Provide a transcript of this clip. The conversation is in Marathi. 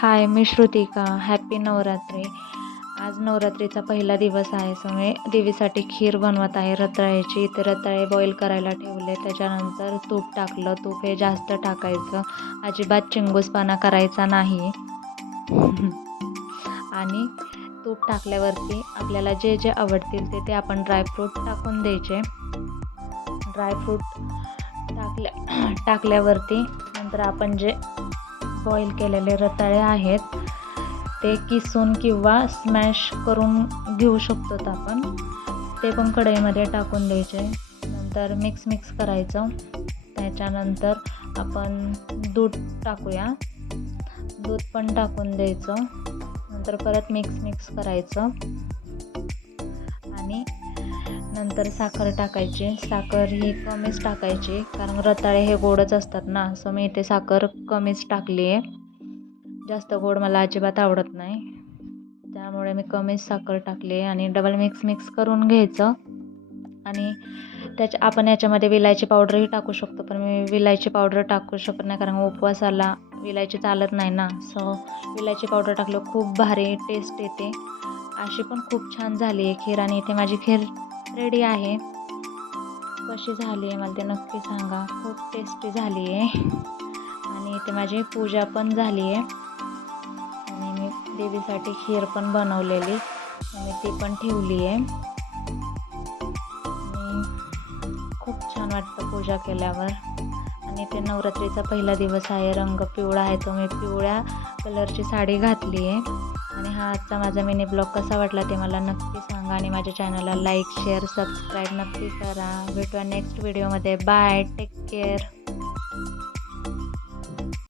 हाय, मी श्रुतिका. हॅपी नवरात्री. आज नवरात्रीचा पहिला दिवस आहे, सो मी देवीसाठी खीर बनवत आहे रताळ्याची. ते रताळे बॉईल करायला ठेवले. त्याच्यानंतर तूप टाकलं. तूप हे जास्त टाकायचं, अजिबात चिंगूसपणा करायचा नाही. आणि तूप टाकल्यावरती आपल्याला जे जे आवडतील ते आपण ड्रायफ्रूट टाकून द्यायचे. ड्रायफ्रूट टाकल्यावरती नंतर आपण जे बॉईल केलेले रताळे आहेत ते किसून किंवा स्मॅश करून घेऊ शकतो आपण. ते पण कढईमध्ये टाकून द्यायचे. नंतर मिक्स करायचं. त्याच्यानंतर आपण दूध टाकूया. दूध पण टाकून द्यायचं. नंतर परत मिक्स करायचं आणि नंतर साखर टाकायची. साखर ही कमीच टाकायची, कारण रताळे हे गोडच असतात ना, सो मी इथे साखर कमीच टाकली आहे. जास्त गोड मला अजिबात आवडत नाही, त्यामुळे मी कमीच साखर टाकली आहे. आणि डबल मिक्स करून घ्यायचं. आणि आपण याच्यामध्ये विलायची पावडरही टाकू शकतो, पण मी विलायची पावडर टाकू शकत नाही, कारण उपवासाला विलायची चालत नाही ना. सो विलायची पावडर टाकलं खूप भारी टेस्ट येते. अशी पण खूप छान झाली आहे खीर. आणि इथे माझी खीर रेडी आहे. कशी झाली आहे मला ते नक्की सांगा. खूप टेस्टी झाली आहे. आणि इथे माझी पूजा पण झाली आहे. आणि मी देवीसाठी खीर पण बनवलेली आणि ती पण ठेवली आहे. आणि खूप छान वाटतं पूजा केल्यावर. आणि ते नवरात्रीचा पहिला दिवस आहे. रंग पिवळा आहे, तो मी पिवळ्या कलरची साडी घातली आहे. आणि हा आजचा माझा मिनी ब्लॉग कसा वाटला ते मला नक्की सांगा. आणि माझ्या चॅनलला लाईक, शेअर, सबस्क्राईब नक्की करा. भेटूया नेक्स्ट व्हिडिओमध्ये. Bye, take care.